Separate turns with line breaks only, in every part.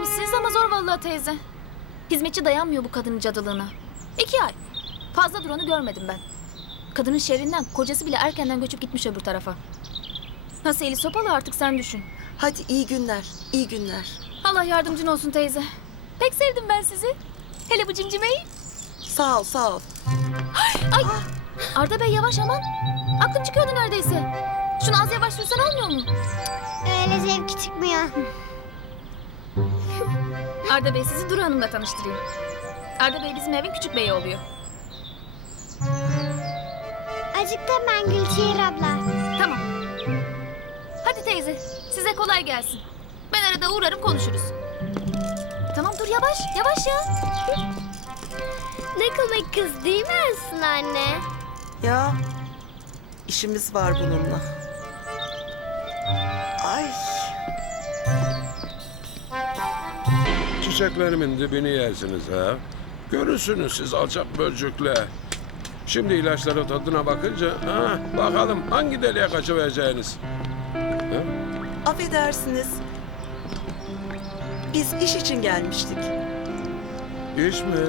vermişsiniz ama zor vallahi teyze. Hizmetçi dayanmıyor bu kadının cadılığına. 2 ay. Fazla duranı görmedim ben. Kadının şerrinden kocası bile erkenden göçüp gitmiş öbür tarafa. Nasıl eli sopalı artık sen düşün.
Hadi iyi günler, iyi günler.
Allah yardımcın olsun teyze. Pek sevdim ben sizi. Hele bu cimcimeyi.
Sağ ol, sağ ol.
Ay! Arda Bey yavaş aman. Aklım çıkıyordu neredeyse. Şunu az yavaş sürsen olmuyor mu?
Öyle zevki çıkmıyor.
Arda Bey sizi Duru Hanım'la tanıştırayım. Arda Bey bizim evin küçük beyi oluyor.
Acıktım ben Gülçehir abla.
Tamam. Hadi teyze, size kolay gelsin. Ben arada uğrarım konuşuruz. Tamam dur yavaş, yavaş ya.
Ne komik kız değil mi Ersin anne?
Ya, işimiz var bununla. Ay,
Çiçeklerimin dibini yersiniz ha. Görürsünüz siz alçak bölcükle. Şimdi ilaçların tadına bakınca bakalım hangi deliğe kaçıvereceğiniz.
affedersiniz. Biz iş için gelmiştik.
İş mi?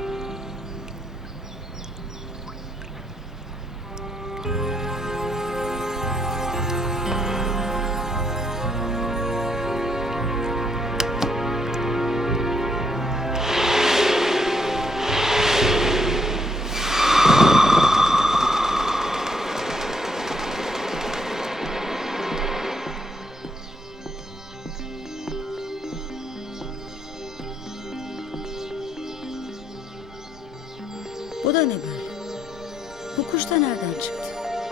Bu da ne böyle? Bu kuş da nereden çıktı?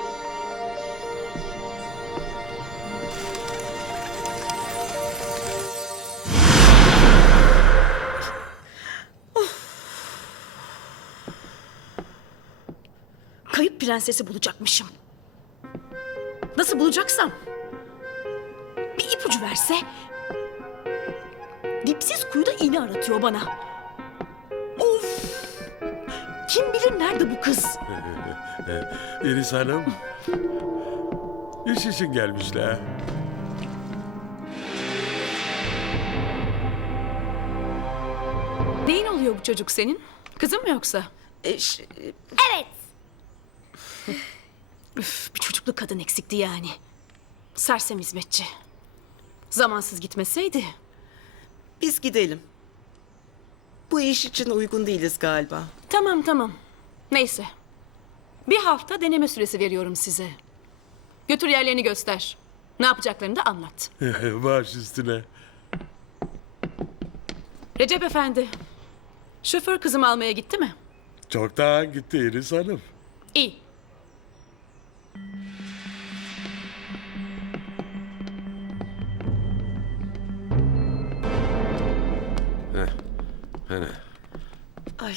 Kayıp prensesi bulacakmışım. Nasıl bulacaksam? Bir ipucu verse... Dipsiz kuyuda iğne aratıyor bana. Of! Kim bilir nerede bu kız?
İris Hanım. İş için gelmişler.
Neyin oluyor bu çocuk senin? Kızın mı yoksa?
Evet.
Üf, bir çocuklu kadın eksikti yani. Sersem hizmetçi. Zamansız gitmeseydi.
Biz gidelim. Bu iş için uygun değiliz galiba.
Tamam. Neyse. Bir hafta deneme süresi veriyorum size. Götür yerlerini göster. Ne yapacaklarını da anlat.
Baş üstüne.
Recep Efendi. Şoför kızımı almaya gitti mi?
Çoktan gitti İris Hanım.
İyi.
Ay,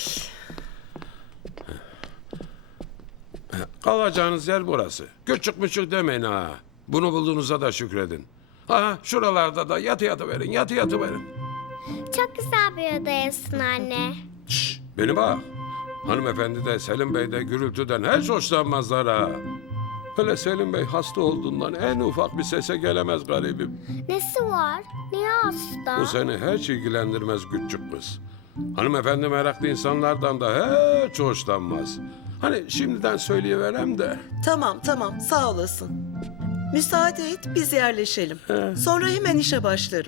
Kalacağınız yer burası. Küçük müçük demeyin ha. Bunu bulduğunuza da şükredin. Ha şuralarda da yatı verin, yatı verin.
Çok güzel bir odayasın anne.
Şşş, beni bak. Hanımefendi de Selim Bey de gürültüden hiç hoşlanmazlar ha. Hele Selim Bey hasta olduğundan en ufak bir sese gelemez garibim.
Nesi var? Niye hasta?
Bu seni hiç ilgilendirmez küçük kız. Hanımefendi meraklı insanlardan da hiç hoşlanmaz. Hani şimdiden söyleyiverem de.
tamam, sağ olasın. Müsaade et, biz yerleşelim. Sonra hemen işe başlarım.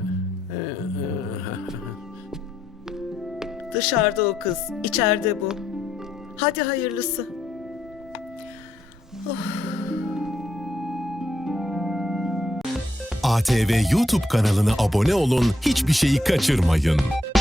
Dışarıda o kız, içeride bu. Hadi hayırlısı.
ATV YouTube kanalına abone olun, hiçbir şeyi kaçırmayın.